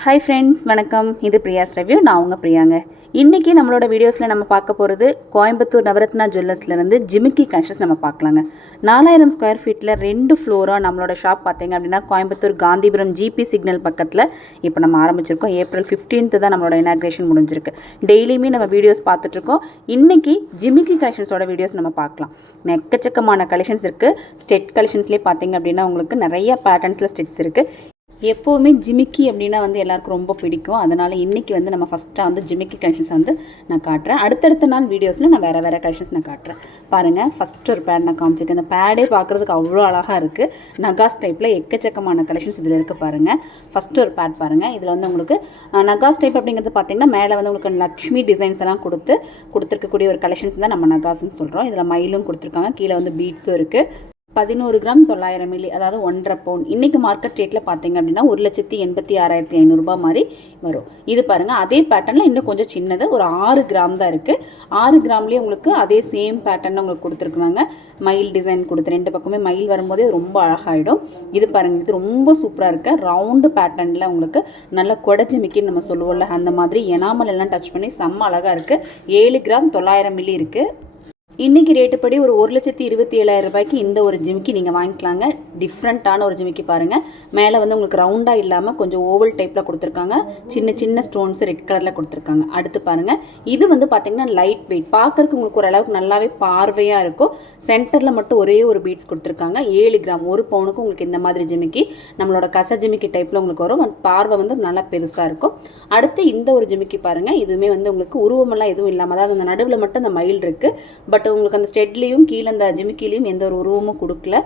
Hi friends, வணக்கம். இது பிரியாஸ் review. நான் உங்கள் பிரியாங்க. இன்றைக்கி நம்மளோட வீடியோஸில் நம்ம பார்க்க போகிறது கோயம்புத்தூர் நவரத்னா ஜுவல்லர்ஸ்லேருந்து ஜிமிக்கி கலெக்ஷன்ஸ் நம்ம பார்க்கலாங்க. 4000 ஸ்கொயர் ஃபீட்டில் 2 ஃப்ளோராக நம்மளோட ஷாப் பார்த்தீங்க அப்படின்னா கோயம்புத்தூர் காந்திபுரம் ஜிபி சிக்னல் பக்கத்தில் இப்போ நம்ம ஆரம்பிச்சிருக்கோம். ஏப்ரல் 15th தான் நம்மளோட இனாக்ரேஷன் முடிஞ்சிருக்கு. டெய்லியுமே நம்ம வீடியோஸ் பார்த்துட்ருக்கோம். இன்றைக்கி ஜிமிக்கி கலெக்ஷன்ஸோட வீடியோஸ் நம்ம பார்க்கலாம். எக்கச்சக்கமான கலெக்ஷன்ஸ் இருக்குது. ஸ்டெட் கலெக்ஷன்ஸ்லேயே பார்த்தீங்க அப்படின்னா உங்களுக்கு நிறைய பேட்டர்ன்ஸில் ஸ்டெட்ஸ் இருக்குது. எப்போவுமே ஜிமிக்கி அப்படின்னா எல்லாருக்கும் ரொம்ப பிடிக்கும். அதனால் இன்றைக்கி நம்ம ஃபஸ்ட்டாக ஜிமிக்கி கலெக்ஷன்ஸ் நான் காட்டுறேன். அடுத்தடுத்த நாள் வீடியோஸில் நான் வேறு கலெக்ஷன்ஸ் நான் காட்டுறேன். பாருங்கள், ஃபஸ்ட்டு ஒரு பேட் நான் காமிச்சிருக்கேன். இந்த பேடே பார்க்குறதுக்கு அவ்வளோ அழகாக இருக்குது. நகாஸ் டைப்பில் எக்கச்சக்கமான கலெக்ஷன்ஸ் இதில் இருக்குது. பாருங்கள், ஃபஸ்ட்டு ஒரு பேட் பாருங்கள். இதில் உங்களுக்கு நகாஸ் டைப் அப்படிங்கிறது பார்த்திங்கன்னா மேலே உங்களுக்கு லக்ஷ்மி டிசைன்ஸ் எல்லாம் கொடுத்துருக்கக்கூடிய ஒரு கலெக்ஷன்ஸ் தான் நம்ம நகாஸ்ன்னு சொல்கிறோம். இதில் மயிலும் கொடுத்துருக்காங்க. கீழே பீட்ஸும் இருக்குது. 11 கிராம் 900 மில்லி, அதாவது 1.5 பவுன். இன்றைக்கி மார்க்கெட் ரேட்டில் பார்த்தீங்க அப்படின்னா 1,86,500 மாதிரி வரும். இது பாருங்கள், அதே பேட்டர்னில் இன்னும் கொஞ்சம் சின்னது, ஒரு 6 கிராம் தான் இருக்குது. 6 கிராம்லேயே உங்களுக்கு அதே சேம் பேட்டர்னில் உங்களுக்கு கொடுத்துருக்குறாங்க. மயில் டிசைன் கொடுத்து 2 பக்கமே மயில் வரும்போதே ரொம்ப அழகாகிடும். இது பாருங்கள், இது ரொம்ப சூப்பராக இருக்குது. ரவுண்டு பேட்டர்னில் உங்களுக்கு நல்ல கொடைஜிமிக்கின்னு நம்ம சொல்லுவோம்ல, அந்த மாதிரி எனாமல் எல்லாம் டச் பண்ணி செம்ம அழகாக இருக்குது. 7 கிராம் 900 மில்லி இருக்குது. இன்றைக்கி ரேட்டுப்படி ஒரு 1,27,000 ரூபாய்க்கு இந்த ஒரு ஜிமிக்கி நீங்கள் வாங்கிக்கலாங்க. டிஃப்ரெண்ட்டான ஒரு ஜிமிக்கி பாருங்கள். மேலே உங்களுக்கு ரவுண்டாக இல்லாமல் கொஞ்சம் ஓவல் டைப்பில் கொடுத்துருக்காங்க. சின்ன சின்ன ஸ்டோன்ஸ் ரெட் கலரில் கொடுத்துருக்காங்க. அடுத்து பாருங்கள், இது பார்த்திங்கன்னா லைட் வெயிட், பார்க்குறதுக்கு உங்களுக்கு ஓரளவுக்கு நல்லாவே பார்வையாக இருக்கும். சென்டரில் மட்டும் ஒரே ஒரு பீட்ஸ் கொடுத்துருக்காங்க. 7 கிராம் 1 பவுனுக்கு உங்களுக்கு இந்த மாதிரி ஜிமிக்கி நம்மளோட கச ஜிமிக்கி டைப்பில் உங்களுக்கு வரும். பார்வை நல்லா பெருசாக இருக்கும். அடுத்து இந்த ஒரு ஜிமிக்கி பாருங்கள். இதுவுமே உங்களுக்கு உருவமெல்லாம் எதுவும் இல்லாமல், அதாவது அந்த நடுவில் மட்டும் அந்த மயில் இருக்குது. பட் உங்களுக்கு அந்த ஸ்டெட்லேயும் கீழே அந்த ஜிமிக்கிலையும் எந்த ஒரு உருவமும் கொடுக்கல.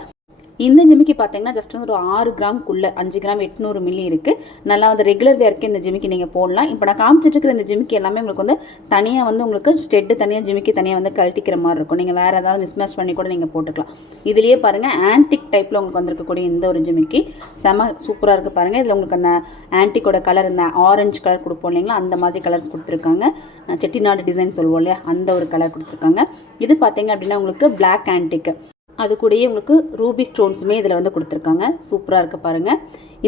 இந்த ஜிமிக்கி பார்த்தீங்கன்னா ஜஸ்ட் ஒரு 6 கிராம்க்குள்ளே 5 கிராம் 800 மில்லி இருக்குது. நல்லா ரெகுலர் வேர்க்கு இந்த ஜிமிக்கி நீங்கள் போடலாம். இப்போ நான் காமிச்சிட்டு இருக்கிற இந்த ஜிமிக்கி எல்லாமே உங்களுக்கு தனியாக உங்களுக்கு ஸ்டெட்டு தனியாக ஜிமிக்கி தனியாக கழட்டிக்கிற மாதிரி இருக்கும். நீங்கள் வேறு ஏதாவது மிஸ்மேட்ச் பண்ணி கூட நீங்கள் போட்டுக்கலாம். இதுலேயே பாருங்கள், ஆன்டிக் டைப்பில் உங்களுக்கு வந்திருக்கக்கூடிய இந்த ஒரு ஜிமிக்கி செம சூப்பராக இருக்குது. பாருங்கள், இதில் உங்களுக்கு அந்த ஆன்டிக்கோட கலர், இந்த ஆரஞ்சு கலர் கொடுப்போம் இல்லைங்களா, அந்த மாதிரி கலர்ஸ் கொடுத்துருக்காங்க. செட்டிநாடு டிசைன் சொல்லுவோம் இல்லையா, அந்த ஒரு கலர் கொடுத்துருக்காங்க. இது பார்த்தீங்க அப்படின்னா உங்களுக்கு பிளாக் ஆன்டிக், அது கூடயே உங்களுக்கு ரூபி ஸ்டோன்ஸுமே இதில் கொடுத்துருக்காங்க. சூப்பராக இருக்குது பாருங்கள்.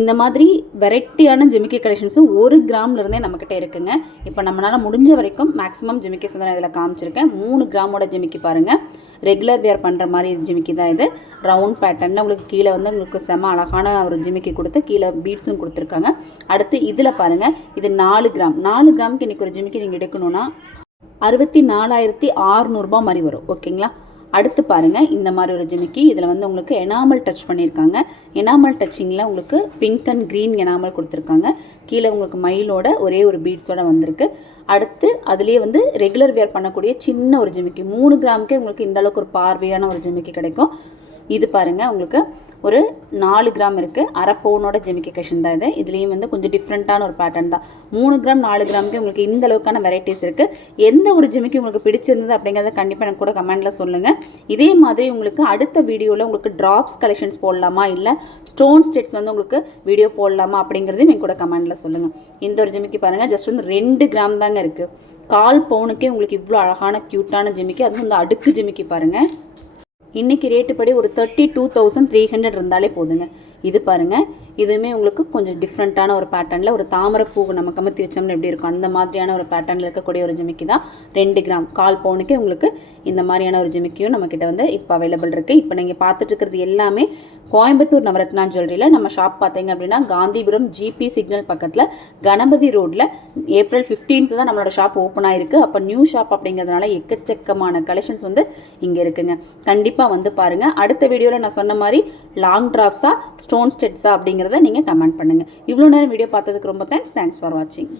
இந்த மாதிரி வெரைட்டியான ஜிமிக்கி கலெக்ஷன்ஸும் 1 கிராம்லேருந்தே நம்மக்கிட்ட இருக்குங்க. இப்போ நம்மளால் முடிஞ்ச வரைக்கும் மேக்ஸிமம் ஜிமிக்கிஸ் நான் இதில் காமிச்சிருக்கேன். 3 கிராமோட ஜிமிக்கி பாருங்கள். ரெகுலர் வேர் பண்ணுற மாதிரி ஜிமிக்கி தான் இது. ரவுண்ட் பேட்டர்னில் உங்களுக்கு கீழே உங்களுக்கு செம அழகான ஒரு ஜிமிக்கி கொடுத்து கீழே பீட்ஸும் கொடுத்துருக்காங்க. அடுத்து இதில் பாருங்கள், இது 4 கிராம். 4 கிராமுக்கு இன்றைக்கி ஒரு ஜிமிக்கி நீங்கள் எடுக்கணுன்னா 64,600 ரூபா மாதிரி வரும். ஓகேங்களா. அடுத்து பாருங்கள், இந்த மாதிரி ஒரு ஜிமிக்கி. இதில் உங்களுக்கு எனாமல் டச் பண்ணியிருக்காங்க. எனாமல் டச்சிங்கில் உங்களுக்கு பிங்க் அண்ட் க்ரீன் எனாமல் கொடுத்துருக்காங்க. கீழே உங்களுக்கு மயிலோட ஒரே ஒரு பீட்ஸோட வந்திருக்கு. அடுத்து அதுலேயே ரெகுலர் வேர் பண்ணக்கூடிய சின்ன ஒரு ஜிமிக்கி. 3 கிராமுக்கே உங்களுக்கு இந்த அளவுக்கு ஒரு பார்வையான ஒரு ஜிமிக்கி கிடைக்கும். இது பாருங்கள், உங்களுக்கு ஒரு 4 கிராம் இருக்குது. 1/2 பவுனோட ஜிமிக்கி கலெக்ஷன் தான் இது. இதுலேயும் கொஞ்சம் டிஃப்ரெண்ட்டான ஒரு பேட்டர்ன் தான். 3 கிராம் 4 கிராமுக்கு உங்களுக்கு இந்த அளவுக்கான வெரைட்டிஸ் இருக்குது. எந்த ஒரு ஜிமிக்கி உங்களுக்கு பிடிச்சிருந்தது அப்படிங்கிறத கண்டிப்பாக எனக்கு கூட கமெண்ட்டில் சொல்லுங்கள். இதே மாதிரி உங்களுக்கு அடுத்த வீடியோவில் உங்களுக்கு ட்ராப்ஸ் கலெக்ஷன்ஸ் போடலாமா, இல்லை ஸ்டோன் ஸ்டெட்ஸ் உங்களுக்கு வீடியோ போடலாமா அப்படிங்கிறதையும் எனக்கு கூட கமெண்ட்டில் சொல்லுங்கள். இந்த ஒரு ஜிமிக்கி பாருங்கள், ஜஸ்ட் 2 கிராம் தாங்க இருக்குது. 1/4 பவுனுக்கே உங்களுக்கு இவ்வளோ அழகான க்யூட்டான ஜிமிக்கி, அதுவும் இந்த அடுக்கு ஜிமிக்கி பாருங்கள். இன்றைக்கி ரேட்டுப்படி ஒரு 32,300 இருந்தாலே போதுங்க. இது பாருங்கள், இதுவுமே உங்களுக்கு கொஞ்சம் டிஃப்ரெண்ட்டான ஒரு பேட்டர்னில் ஒரு தாமரை பூ நம்ம கமத்தி வச்சோம்னா எப்படி இருக்கும் அந்த மாதிரியான ஒரு பேட்டர்னில் இருக்கக்கூடிய ஒரு ஜிமிக்கி தான். 2 கிராம் 1/4 பவுனுக்கே உங்களுக்கு இந்த மாதிரியான ஒரு ஜிமிக்கியும் நம்மக்கிட்ட இப்போ அவைலபிள் இருக்குது. இப்போ நீங்கள் பார்த்துட்டு இருக்கிறது எல்லாமே கோயம்புத்தூர் நவரத்னா ஜுவல்லரியில் நம்ம ஷாப் பார்த்தீங்க அப்படின்னா காந்திபுரம் ஜிபி சிக்னல் பக்கத்தில் கணபதி ரோட்டில் ஏப்ரல் 15th தான் நம்மளோட ஷாப் ஓப்பன் ஆகிருக்கு. அப்போ நியூ ஷாப் அப்படிங்கிறதுனால எக்கச்சக்கமான கலெக்ஷன்ஸ் இங்கே இருக்குங்க. கண்டிப்பாக பாருங்கள். அடுத்த வீடியோவில் நான் சொன்ன மாதிரி லாங் ட்ராப்ஸாக ஸ்டோன் ஸ்டெட்ஸா அப்படிங்கிறத நீங்கள் கமெண்ட் பண்ணுங்கள். இவ்வளோ நேரம் வீடியோ பார்த்ததுக்கு ரொம்ப தேங்க்ஸ் ஃபார் வாட்சிங்.